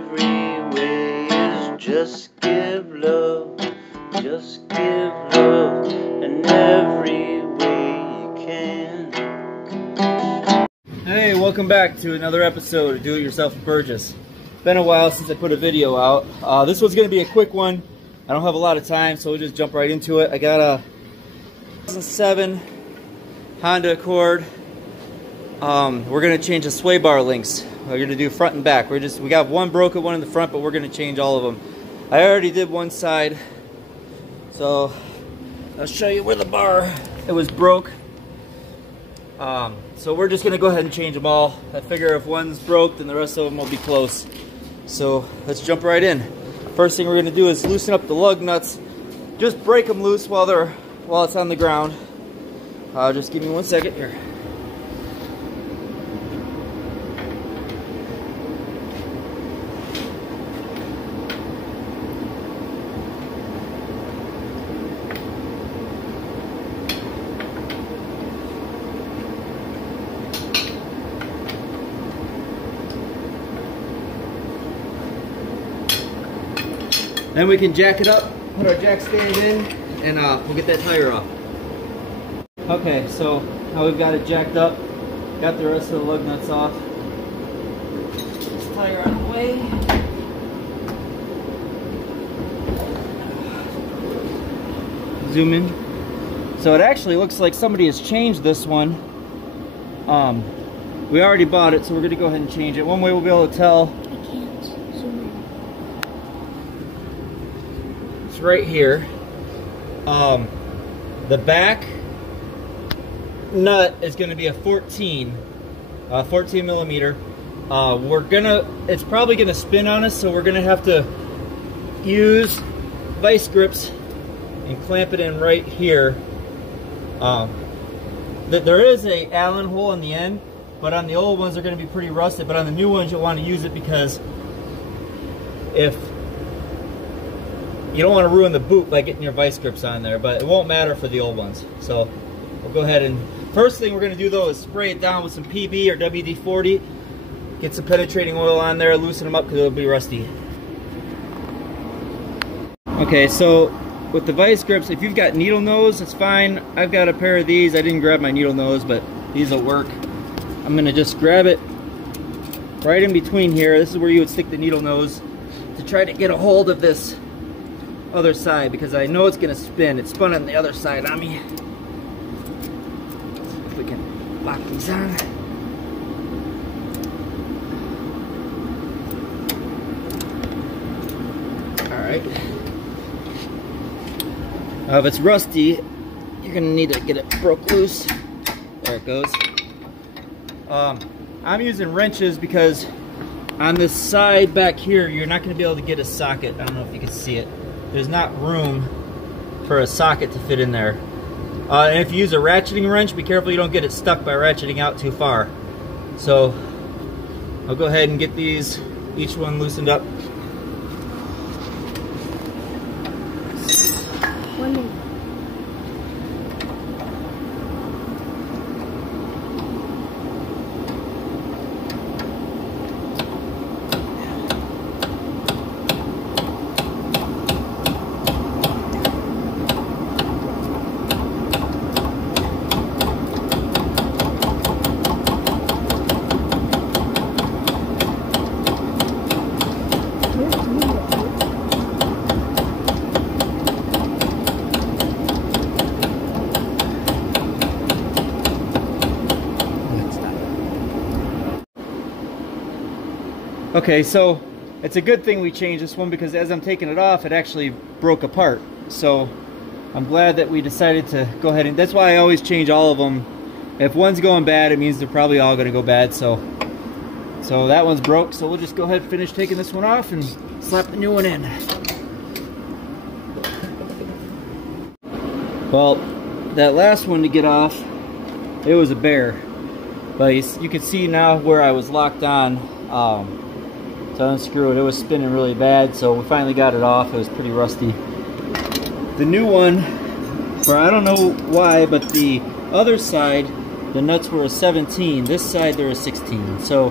every way is just give love in every way you can. Hey, welcome back to another episode of Do It Yourself with Burgess. Been a while since I put a video out. This one's going to be a quick one. I don't have a lot of time, so we'll just jump right into it. I got a 2007 Honda Accord. We're going to change the sway bar links. We're going to do front and back. We got one broken, one in the front, but we're going to change all of them. I already did one side, so I'll show you where the bar, it was broke. So we're just going to go ahead and change them all. I figure if one's broke, then the rest of them will be close. So let's jump right in. First thing we're going to do is loosen up the lug nuts. Just break them loose while it's on the ground. Just give me 1 second here. Then we can jack it up, put our jack stand in, and we'll get that tire off. Okay, so now we've got it jacked up, got the rest of the lug nuts off. This tire out of the way. Zoom in. So it actually looks like somebody has changed this one. We already bought it, so we're going to go ahead and change it. One way we'll be able to tell. Right here, the back nut is going to be a 14 millimeter. It's probably going to spin on us, so we're going to have to use vice grips and clamp it in right here. There is a Allen hole in the end, but on the old ones they're going to be pretty rusted, but on the new ones you'll want to use it because if you don't want to ruin the boot by getting your vice grips on there, but it won't matter for the old ones. So we'll go ahead and, first thing we're going to do though is spray it down with some PB or WD-40, get some penetrating oil on there, loosen them up because it'll be rusty. Okay, so with the vice grips, if you've got needle nose, it's fine. I've got a pair of these. I didn't grab my needle nose, but these will work. I'm going to just grab it right in between here. This is where you would stick the needle nose to try to get a hold of this other side, because I know it's going to spin. It spun on the other side on me. If we can lock these on. Alright. If it's rusty, you're going to need to get it broke loose. There it goes. I'm using wrenches because on this side back here, you're not going to be able to get a socket. I don't know if you can see it. There's not room for a socket to fit in there. And if you use a ratcheting wrench, be careful you don't get it stuck by ratcheting out too far. So I'll go ahead and get these, each one loosened up. Okay, so it's a good thing we changed this one because as I'm taking it off, it actually broke apart. So I'm glad that we decided to go ahead and, that's why I always change all of them. If one's going bad, it means they're probably all going to go bad. So that one's broke, so we'll just go ahead and finish taking this one off and slap the new one in. Well, that last one to get off, it was a bear. But you can see now where I was locked on. To unscrew it, it was spinning really bad, so we finally got it off. It was pretty rusty. The new one, or I don't know why, but the other side, the nuts were a 17. This side, they're a 16. So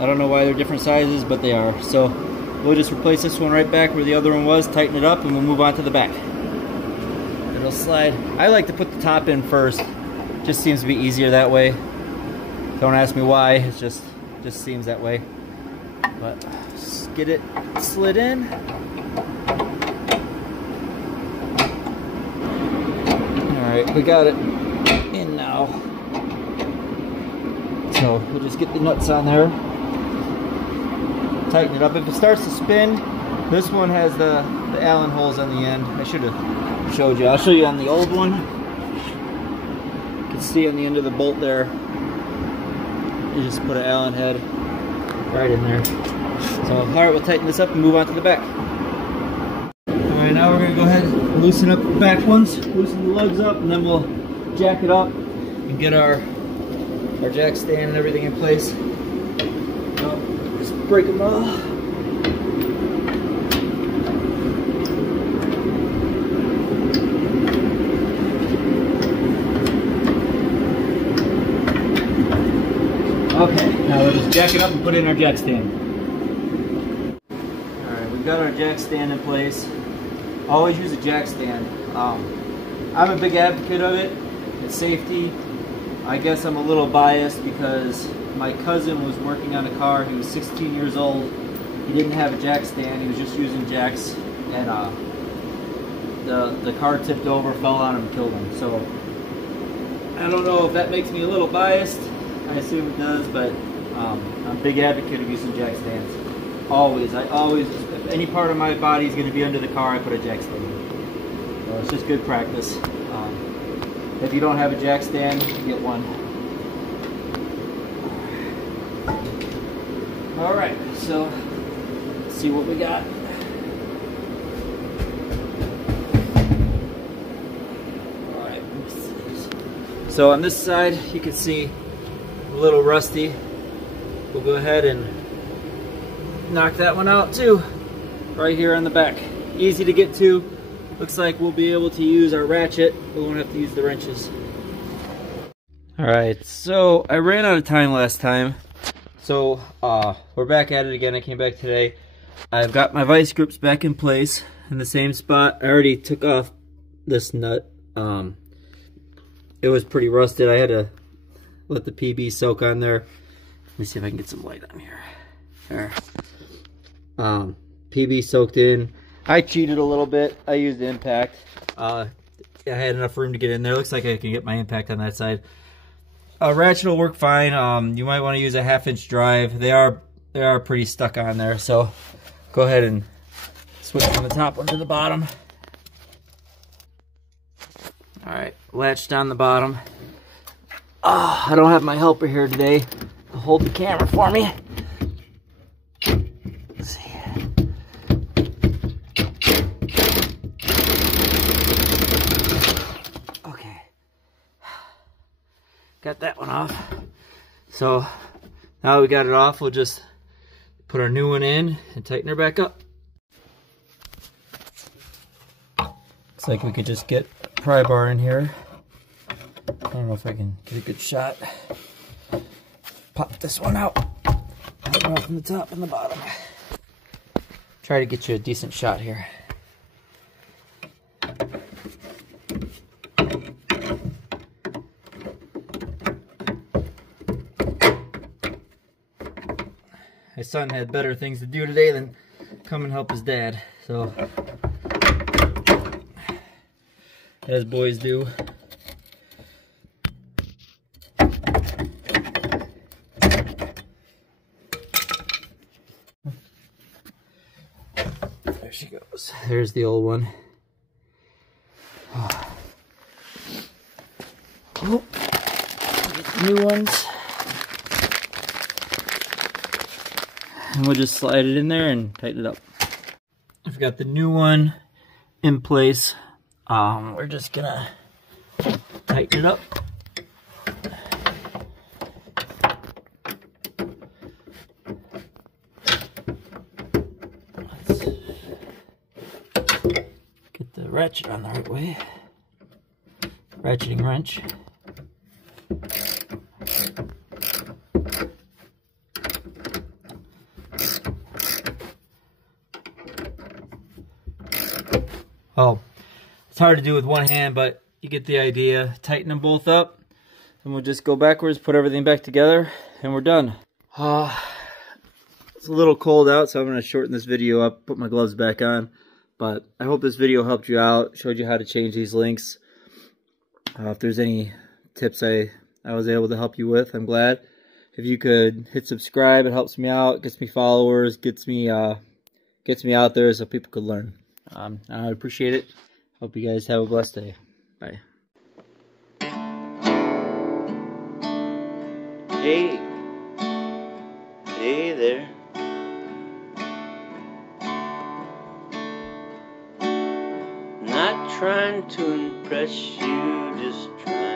I don't know why they're different sizes, but they are. So we'll just replace this one right back where the other one was, tighten it up, and we'll move on to the back. It'll slide. I like to put the top in first. Just seems to be easier that way. Don't ask me why, it just seems that way. But just get it slid in. Alright, we got it in now. So we'll just get the nuts on there. Tighten it up. If it starts to spin, this one has the Allen holes on the end. I should have showed you. I'll show you on the old one. You can see on the end of the bolt there, you just put an Allen head right in there. So, alright, we'll tighten this up and move on to the back. Alright, now we're going to go ahead and loosen up the back ones, loosen the lugs up, and then we'll jack it up and get our jack stand and everything in place. Just break them off. Okay, now we'll just jack it up and put in our jack stand. Alright, we've got our jack stand in place. Always use a jack stand. I'm a big advocate of it. It's safety. I guess I'm a little biased because my cousin was working on a car. He was 16 years old. He didn't have a jack stand. He was just using jacks, and the car tipped over, fell on him, and killed him. So I don't know if that makes me a little biased. I assume it does, but I'm a big advocate of using jack stands. Always. I always, if any part of my body is going to be under the car, I put a jack stand. So it's just good practice. If you don't have a jack stand, get one. Alright, so let's see what we got. Alright, so on this side, you can see a little rusty. We'll go ahead and knock that one out too, right here on the back. Easy to get to. Looks like we'll be able to use our ratchet. We won't have to use the wrenches. Alright, so I ran out of time last time. So we're back at it again. I came back today. I've got my vice grips back in place in the same spot. I already took off this nut. It was pretty rusted. I had to let the PB soak on there. Let me see if I can get some light on here. There. PB soaked in. I cheated a little bit. I used impact. I had enough room to get in there. Looks like I can get my impact on that side. Ratchet will work fine. You might want to use a 1/2-inch drive. They are pretty stuck on there. So go ahead and switch from the top one to the bottom. All right, latched on the bottom. I don't have my helper here today to hold the camera for me. Let's see. Okay. Got that one off. So now we got it off, we'll just put our new one in and tighten her back up. Looks like we could just get a pry bar in here. I don't know if I can get a good shot. Pop this one out. Pop it off from the top and the bottom. Try to get you a decent shot here. My son had better things to do today than come and help his dad, so as boys do. There she goes. There's the old one. Oh, get the new ones. And we'll just slide it in there and tighten it up. I've got the new one in place. We're just gonna tighten it up. Let's get the ratchet on the right way. Ratcheting wrench. Oh, it's hard to do with one hand, but you get the idea. Tighten them both up, and we'll just go backwards, put everything back together, and we're done. It's a little cold out, so I'm going to shorten this video up, put my gloves back on. But I hope this video helped you out, showed you how to change these links. If there's any tips I was able to help you with, I'm glad. If you could hit subscribe, it helps me out, gets me followers, gets me out there so people could learn. I appreciate it. Hope you guys have a blessed day. Bye. Hey, hey there. Not trying to impress you, just trying